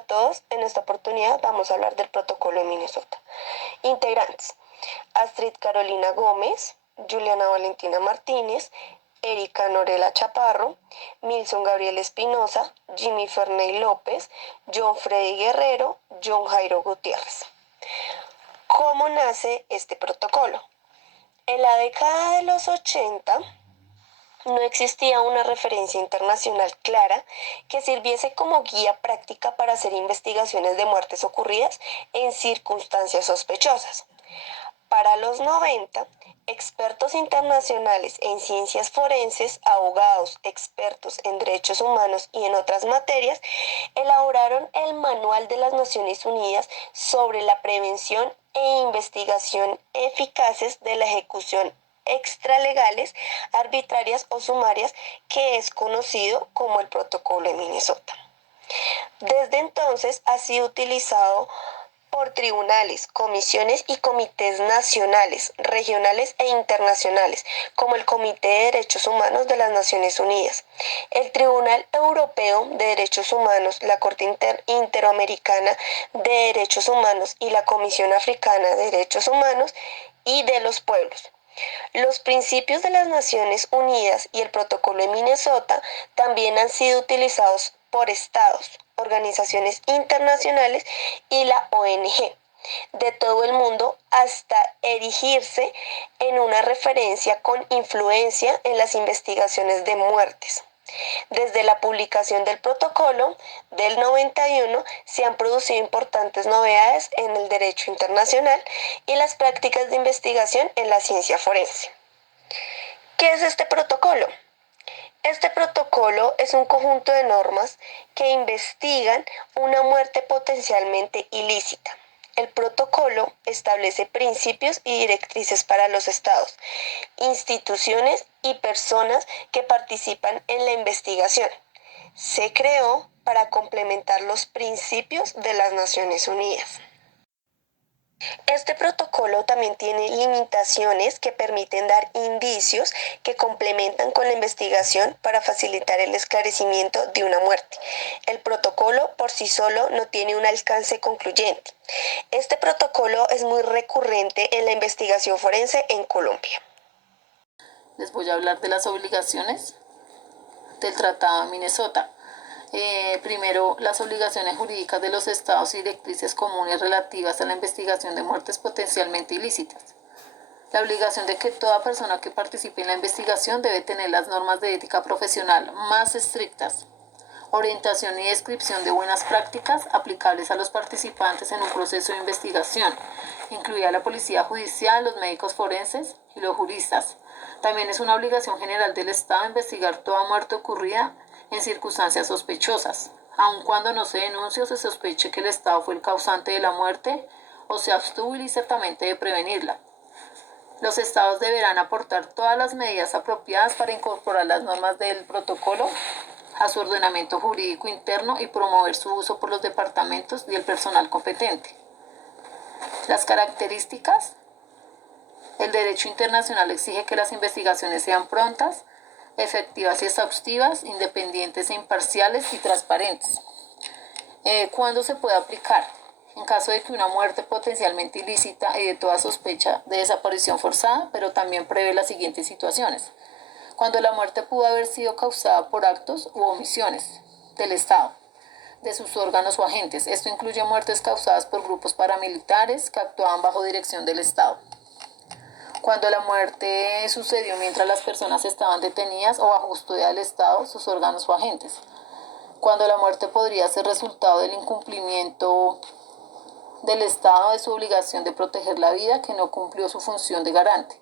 a todos. En esta oportunidad vamos a hablar del protocolo de Minnesota. Integrantes: Astrid Carolina Gómez, Juliana Valentina Martínez, Erika Norela Chaparro, Milson Gabriel Espinosa, Jimmy Ferney López, John Freddy Guerrero, John Jairo Gutiérrez. ¿Cómo nace este protocolo? En la década de los 80 no existía una referencia internacional clara que sirviese como guía práctica para hacer investigaciones de muertes ocurridas en circunstancias sospechosas. Para los 90, expertos internacionales en ciencias forenses, abogados, expertos en derechos humanos y en otras materias, elaboraron el Manual de las Naciones Unidas sobre la prevención e investigación eficaces de la ejecución extralegales, arbitrarias o sumarias, que es conocido como el Protocolo de Minnesota. Desde entonces ha sido utilizado por tribunales, comisiones y comités nacionales, regionales e internacionales, como el Comité de Derechos Humanos de las Naciones Unidas, el Tribunal Europeo de Derechos Humanos, la Corte Interamericana de Derechos Humanos y la Comisión Africana de Derechos Humanos y de los Pueblos. Los principios de las Naciones Unidas y el Protocolo de Minnesota también han sido utilizados por estados, organizaciones internacionales y la ONG de todo el mundo hasta erigirse en una referencia con influencia en las investigaciones de muertes. Desde la publicación del protocolo del 91 se han producido importantes novedades en el derecho internacional y las prácticas de investigación en la ciencia forense. ¿Qué es este protocolo? Este protocolo es un conjunto de normas que investigan una muerte potencialmente ilícita. El protocolo establece principios y directrices para los estados, instituciones y personas que participan en la investigación. Se creó para complementar los principios de las Naciones Unidas. Este protocolo también tiene limitaciones que permiten dar indicios que complementan con la investigación para facilitar el esclarecimiento de una muerte. El protocolo por sí solo no tiene un alcance concluyente. Este protocolo es muy recurrente en la investigación forense en Colombia. Les voy a hablar de las obligaciones del Tratado de Minnesota. Primero, las obligaciones jurídicas de los estados y directrices comunes relativas a la investigación de muertes potencialmente ilícitas. La obligación de que toda persona que participe en la investigación debe tener las normas de ética profesional más estrictas. Orientación y descripción de buenas prácticas aplicables a los participantes en un proceso de investigación, incluida la policía judicial, los médicos forenses y los juristas. También es una obligación general del Estado investigar toda muerte ocurrida en circunstancias sospechosas, aun cuando no se denuncie o se sospeche que el Estado fue el causante de la muerte o se abstuvo ilícitamente de prevenirla. Los estados deberán aportar todas las medidas apropiadas para incorporar las normas del protocolo a su ordenamiento jurídico interno y promover su uso por los departamentos y el personal competente. Las características: el derecho internacional exige que las investigaciones sean prontas, efectivas y exhaustivas, independientes e imparciales y transparentes. ¿Cuándo se puede aplicar? En caso de que una muerte potencialmente ilícita y de toda sospecha de desaparición forzada, pero también prevé las siguientes situaciones: cuando la muerte pudo haber sido causada por actos u omisiones del Estado, de sus órganos o agentes. Esto incluye muertes causadas por grupos paramilitares que actuaban bajo dirección del Estado. Cuando la muerte sucedió mientras las personas estaban detenidas o bajo custodia del Estado, sus órganos o agentes. Cuando la muerte podría ser resultado del incumplimiento del Estado de su obligación de proteger la vida, que no cumplió su función de garante.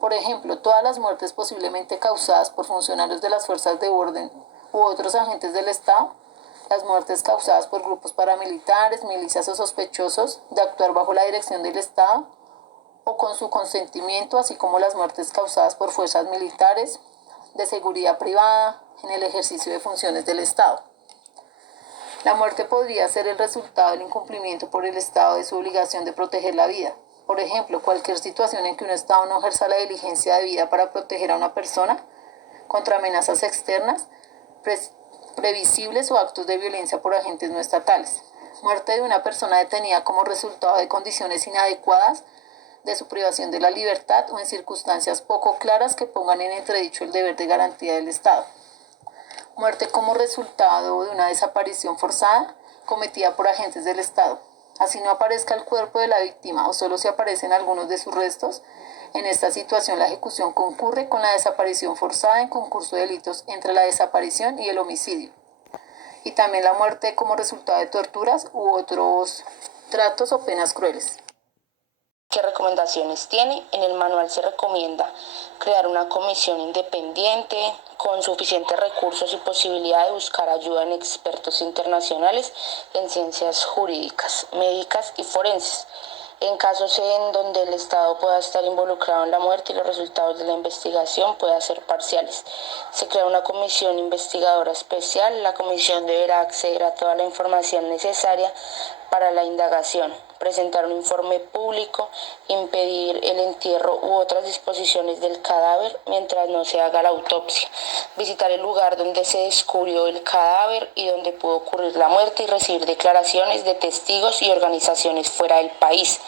Por ejemplo, todas las muertes posiblemente causadas por funcionarios de las fuerzas de orden u otros agentes del Estado, las muertes causadas por grupos paramilitares, milicias o sospechosos de actuar bajo la dirección del Estado o con su consentimiento, así como las muertes causadas por fuerzas militares de seguridad privada en el ejercicio de funciones del Estado. La muerte podría ser el resultado del incumplimiento por el Estado de su obligación de proteger la vida. Por ejemplo, cualquier situación en que un Estado no ejerza la diligencia debida para proteger a una persona contra amenazas externas, previsibles o actos de violencia por agentes no estatales. Muerte de una persona detenida como resultado de condiciones inadecuadas de su privación de la libertad o en circunstancias poco claras que pongan en entredicho el deber de garantía del Estado. Muerte como resultado de una desaparición forzada cometida por agentes del Estado. Así no aparezca el cuerpo de la víctima o solo se aparecen algunos de sus restos, en esta situación la ejecución concurre con la desaparición forzada en concurso de delitos entre la desaparición y el homicidio. Y también la muerte como resultado de torturas u otros tratos o penas crueles. ¿Qué recomendaciones tiene? En el manual se recomienda crear una comisión independiente con suficientes recursos y posibilidad de buscar ayuda en expertos internacionales en ciencias jurídicas, médicas y forenses. En casos en donde el Estado pueda estar involucrado en la muerte y los resultados de la investigación puedan ser parciales. Se crea una comisión investigadora especial. La comisión deberá acceder a toda la información necesaria para la indagación, presentar un informe público, impedir el entierro u otras disposiciones del cadáver mientras no se haga la autopsia, visitar el lugar donde se descubrió el cadáver y donde pudo ocurrir la muerte y recibir declaraciones de testigos y organizaciones fuera del país.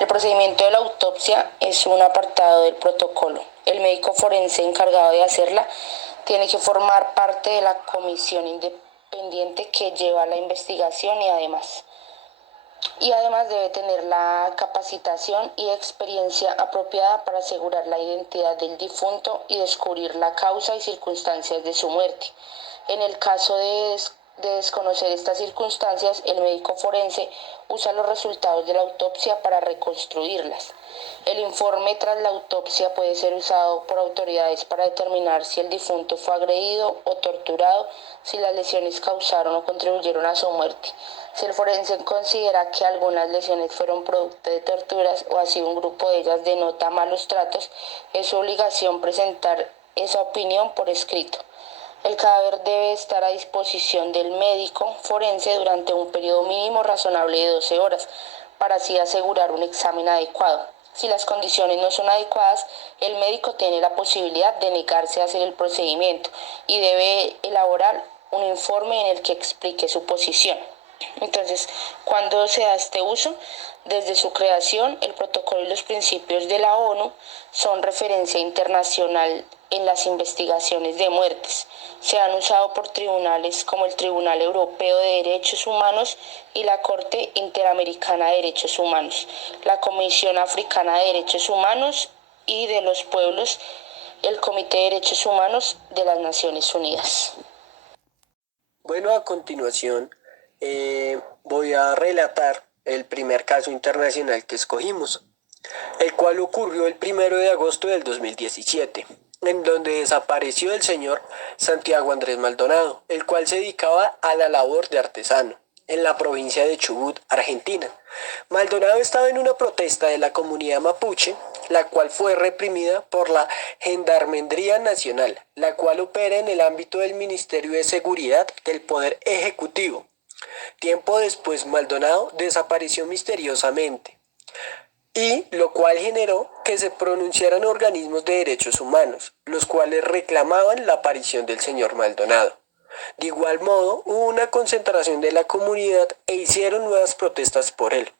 El procedimiento de la autopsia es un apartado del protocolo. El médico forense encargado de hacerla tiene que formar parte de la comisión independiente que lleva la investigación y además debe tener la capacitación y experiencia apropiada para asegurar la identidad del difunto y descubrir la causa y circunstancias de su muerte. En el caso de desconocer estas circunstancias, el médico forense usa los resultados de la autopsia para reconstruirlas. El informe tras la autopsia puede ser usado por autoridades para determinar si el difunto fue agredido o torturado, si las lesiones causaron o contribuyeron a su muerte. Si el forense considera que algunas lesiones fueron producto de torturas o así un grupo de ellas denota malos tratos, es su obligación presentar esa opinión por escrito. El cadáver debe estar a disposición del médico forense durante un periodo mínimo razonable de 12 horas, para así asegurar un examen adecuado. Si las condiciones no son adecuadas, el médico tiene la posibilidad de negarse a hacer el procedimiento y debe elaborar un informe en el que explique su posición. Entonces, ¿cuándo se da este uso? Desde su creación, el protocolo y los principios de la ONU son referencia internacional en las investigaciones de muertes. Se han usado por tribunales como el Tribunal Europeo de Derechos Humanos y la Corte Interamericana de Derechos Humanos, la Comisión Africana de Derechos Humanos y de los Pueblos, el Comité de Derechos Humanos de las Naciones Unidas. Bueno, a continuación voy a relatar el primer caso internacional que escogimos, el cual ocurrió el 1 de agosto del 2017, en donde desapareció el señor Santiago Andrés Maldonado, el cual se dedicaba a la labor de artesano en la provincia de Chubut, Argentina. Maldonado estaba en una protesta de la comunidad mapuche, la cual fue reprimida por la Gendarmería Nacional, la cual opera en el ámbito del Ministerio de Seguridad del Poder Ejecutivo. Tiempo después, Maldonado desapareció misteriosamente, y lo cual generó que se pronunciaran organismos de derechos humanos, los cuales reclamaban la aparición del señor Maldonado. De igual modo, hubo una concentración de la comunidad e hicieron nuevas protestas por él.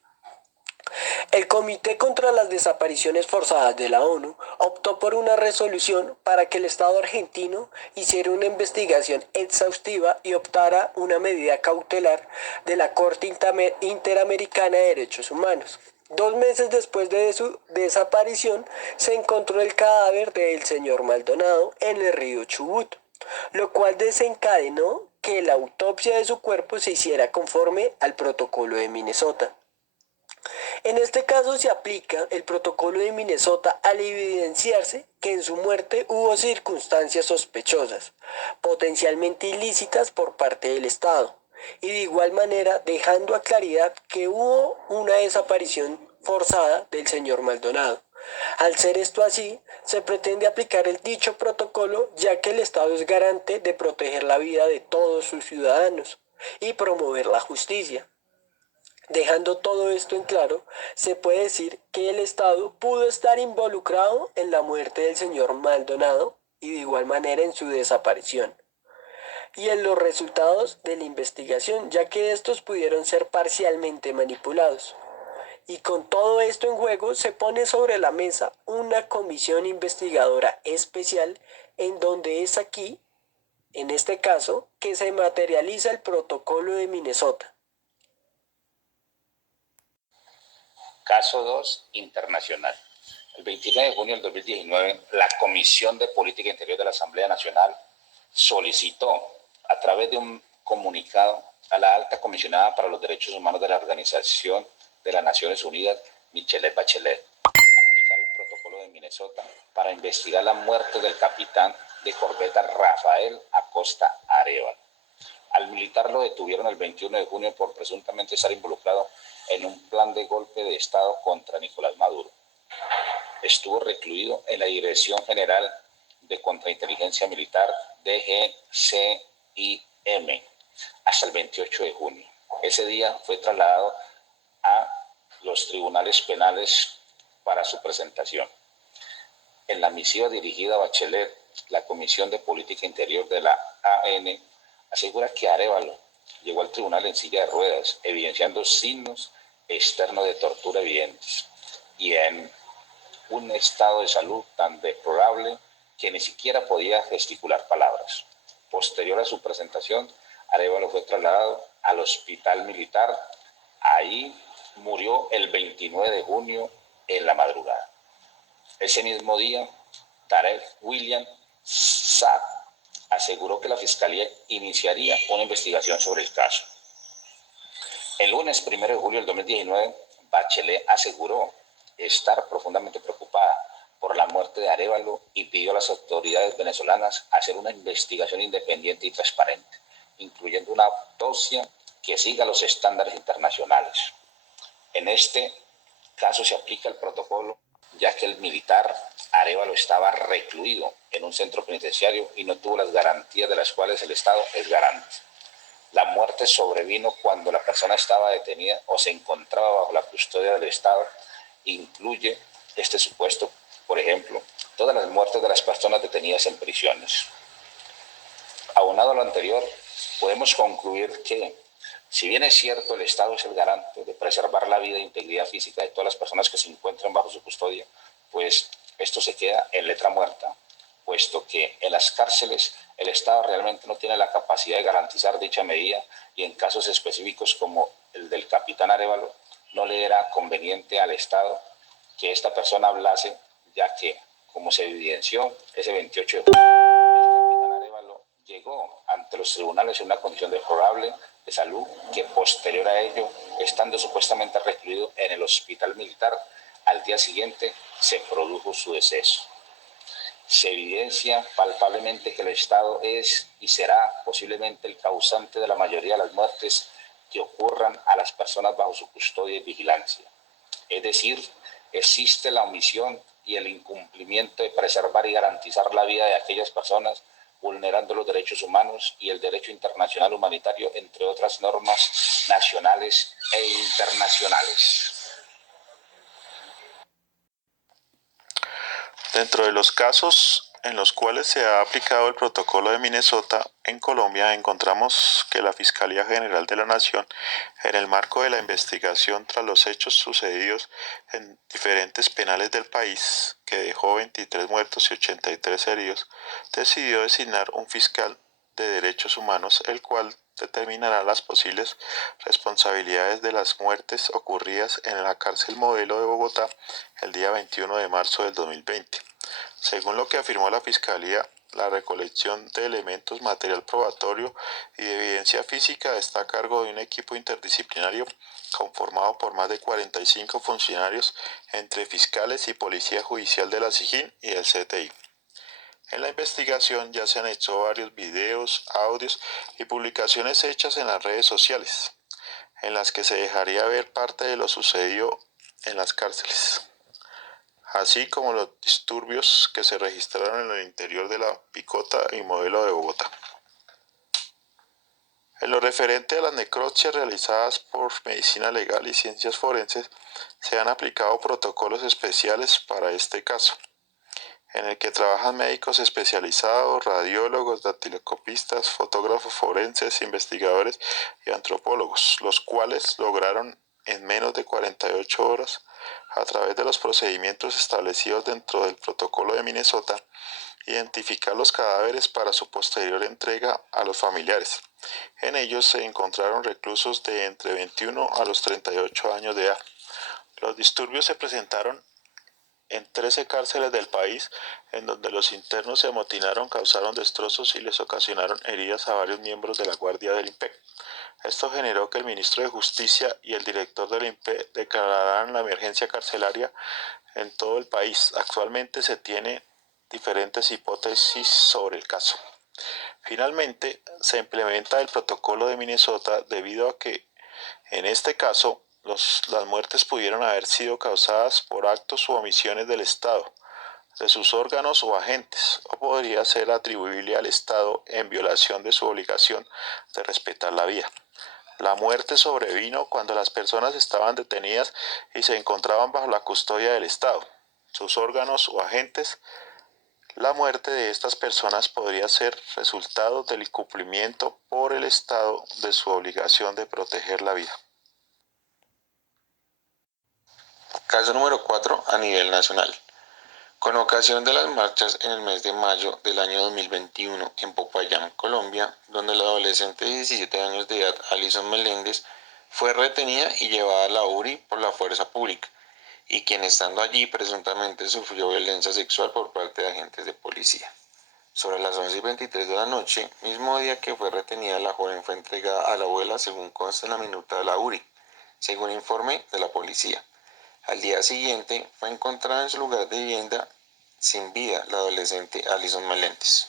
El Comité contra las Desapariciones Forzadas de la ONU optó por una resolución para que el Estado argentino hiciera una investigación exhaustiva y optara una medida cautelar de la Corte Interamericana de Derechos Humanos. 2 meses después de su desaparición, se encontró el cadáver del señor Maldonado en el río Chubut, lo cual desencadenó que la autopsia de su cuerpo se hiciera conforme al protocolo de Minnesota. En este caso se aplica el protocolo de Minnesota al evidenciarse que en su muerte hubo circunstancias sospechosas, potencialmente ilícitas por parte del Estado, y de igual manera dejando a claridad que hubo una desaparición forzada del señor Maldonado. Al ser esto así, se pretende aplicar el dicho protocolo ya que el Estado es garante de proteger la vida de todos sus ciudadanos y promover la justicia. Dejando todo esto en claro, se puede decir que el Estado pudo estar involucrado en la muerte del señor Maldonado y de igual manera en su desaparición. y en los resultados de la investigación, ya que estos pudieron ser parcialmente manipulados. Y con todo esto en juego se pone sobre la mesa una comisión investigadora especial en donde es aquí, en este caso, que se materializa el protocolo de Minnesota. Caso 2, internacional. El 29 de junio del 2019, la Comisión de Política Interior de la Asamblea Nacional solicitó, a través de un comunicado, a la alta comisionada para los derechos humanos de la Organización de las Naciones Unidas, Michelle Bachelet, aplicar el protocolo de Minnesota para investigar la muerte del capitán de corbeta Rafael Acosta Arévalo. Al militar lo detuvieron el 21 de junio por presuntamente estar involucrado en un plan de golpe de Estado contra Nicolás Maduro. Estuvo recluido en la Dirección General de Contrainteligencia Militar, DGCIM, hasta el 28 de junio. Ese día fue trasladado a los tribunales penales para su presentación. En la misiva dirigida a Bachelet, la Comisión de Política Interior de la AN asegura que Arévalo llegó al tribunal en silla de ruedas, evidenciando signos externos de tortura evidentes y en un estado de salud tan deplorable que ni siquiera podía gesticular palabras. Posterior a su presentación, Arévalo fue trasladado al hospital militar. Ahí murió el 29 de junio en la madrugada. Ese mismo día, Tarek William Saab aseguró que la Fiscalía iniciaría una investigación sobre el caso. El lunes 1 de julio del 2019, Bachelet aseguró estar profundamente preocupada por la muerte de Arévalo y pidió a las autoridades venezolanas hacer una investigación independiente y transparente, incluyendo una autopsia que siga los estándares internacionales. En este caso se aplica el protocolo, ya que el militar Arévalo estaba recluido en un centro penitenciario y no tuvo las garantías de las cuales el Estado es garante. La muerte sobrevino cuando la persona estaba detenida o se encontraba bajo la custodia del Estado. Incluye este supuesto, por ejemplo, todas las muertes de las personas detenidas en prisiones. Aunado a lo anterior, podemos concluir que, si bien es cierto, el Estado es el garante de preservar la vida e integridad física de todas las personas que se encuentran bajo su custodia, pues esto se queda en letra muerta, puesto que en las cárceles el Estado realmente no tiene la capacidad de garantizar dicha medida y en casos específicos como el del capitán Arévalo, no le era conveniente al Estado que esta persona hablase, ya que, como se evidenció ese 28 de julio, el capitán Arévalo llegó ante los tribunales en una condición deplorable de salud que posterior a ello, estando supuestamente recluido en el hospital militar, al día siguiente se produjo su deceso. Se evidencia palpablemente que el Estado es y será posiblemente el causante de la mayoría de las muertes que ocurran a las personas bajo su custodia y vigilancia. Es decir, existe la omisión y el incumplimiento de preservar y garantizar la vida de aquellas personas, vulnerando los derechos humanos y el derecho internacional humanitario, entre otras normas nacionales e internacionales. Dentro de los casos en los cuales se ha aplicado el protocolo de Minnesota, en Colombia encontramos que la Fiscalía General de la Nación, en el marco de la investigación tras los hechos sucedidos en diferentes penales del país, que dejó 23 muertos y 83 heridos, decidió designar un fiscal de derechos humanos, el cual determinará las posibles responsabilidades de las muertes ocurridas en la cárcel Modelo de Bogotá el día 21 de marzo del 2020. Según lo que afirmó la Fiscalía, la recolección de elementos material probatorio y de evidencia física está a cargo de un equipo interdisciplinario conformado por más de 45 funcionarios entre fiscales y policía judicial de la SIJIN y el CTI. En la investigación ya se han hecho varios videos, audios y publicaciones hechas en las redes sociales, en las que se dejaría ver parte de lo sucedido en las cárceles, así como los disturbios que se registraron en el interior de la Picota y Modelo de Bogotá. En lo referente a las necropsias realizadas por Medicina Legal y Ciencias Forenses, se han aplicado protocolos especiales para este caso. en el que trabajan médicos especializados, radiólogos, dactiloscopistas, fotógrafos forenses, investigadores y antropólogos, los cuales lograron en menos de 48 horas, a través de los procedimientos establecidos dentro del protocolo de Minnesota, identificar los cadáveres para su posterior entrega a los familiares. En ellos se encontraron reclusos de entre 21 a los 38 años de edad. Los disturbios se presentaron en 13 cárceles del país, en donde los internos se amotinaron, causaron destrozos y les ocasionaron heridas a varios miembros de la Guardia del INPE. Esto generó que el ministro de Justicia y el director del INPE declararan la emergencia carcelaria en todo el país. Actualmente se tiene diferentes hipótesis sobre el caso. Finalmente, se implementa el protocolo de Minnesota debido a que, en este caso, las muertes pudieron haber sido causadas por actos u omisiones del Estado, de sus órganos o agentes, o podría ser atribuible al Estado en violación de su obligación de respetar la vida. La muerte sobrevino cuando las personas estaban detenidas y se encontraban bajo la custodia del Estado, sus órganos o agentes. La muerte de estas personas podría ser resultado del incumplimiento por el Estado de su obligación de proteger la vida. Caso número 4 a nivel nacional. Con ocasión de las marchas en el mes de mayo del año 2021 en Popayán, Colombia, donde la adolescente de 17 años de edad, Alison Meléndez, fue retenida y llevada a la URI por la fuerza pública, y quien estando allí presuntamente sufrió violencia sexual por parte de agentes de policía. Sobre las 11:23 de la noche, mismo día que fue retenida, la joven fue entregada a la abuela según consta en la minuta de la URI, según informe de la policía. Al día siguiente fue encontrada en su lugar de vivienda sin vida la adolescente Alison Meléndez.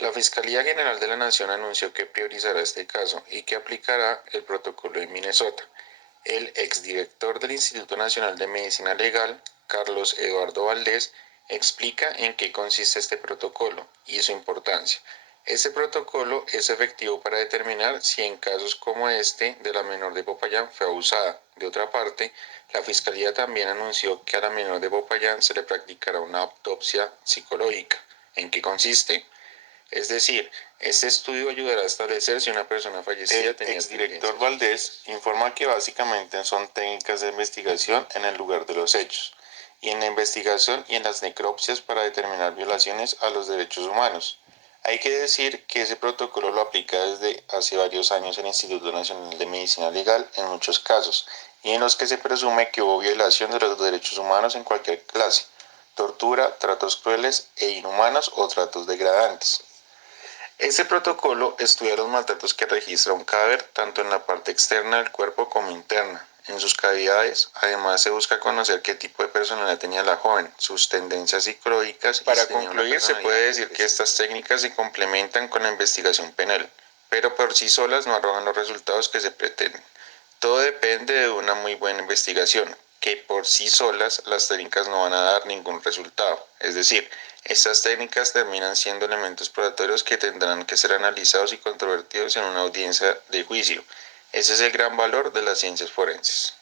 La Fiscalía General de la Nación anunció que priorizará este caso y que aplicará el protocolo de Minnesota. El exdirector del Instituto Nacional de Medicina Legal, Carlos Eduardo Valdés, explica en qué consiste este protocolo y su importancia. Este protocolo es efectivo para determinar si en casos como este de la menor de Popayán fue abusada. De otra parte, la Fiscalía también anunció que a la menor de Popayán se le practicará una autopsia psicológica. ¿En qué consiste? Es decir, este estudio ayudará a establecer si una persona fallecida tenía El exdirector Valdés informa que básicamente son técnicas de investigación en el lugar de los hechos, y en la investigación y en las necropsias para determinar violaciones a los derechos humanos. Hay que decir que ese protocolo lo aplica desde hace varios años el Instituto Nacional de Medicina Legal en muchos casos, y en los que se presume que hubo violación de los derechos humanos en cualquier clase, tortura, tratos crueles e inhumanos o tratos degradantes. Este protocolo estudia los maltratos que registra un cadáver tanto en la parte externa del cuerpo como interna, en sus cavidades. Además, se busca conocer qué tipo de personalidad tenía la joven, sus tendencias psicológicas. Para concluir, se puede decir que estas técnicas se complementan con la investigación penal, pero por sí solas no arrojan los resultados que se pretenden. Todo depende de una muy buena investigación, que por sí solas las técnicas no van a dar ningún resultado. Es decir, estas técnicas terminan siendo elementos probatorios que tendrán que ser analizados y controvertidos en una audiencia de juicio. Ese es el gran valor de las ciencias forenses.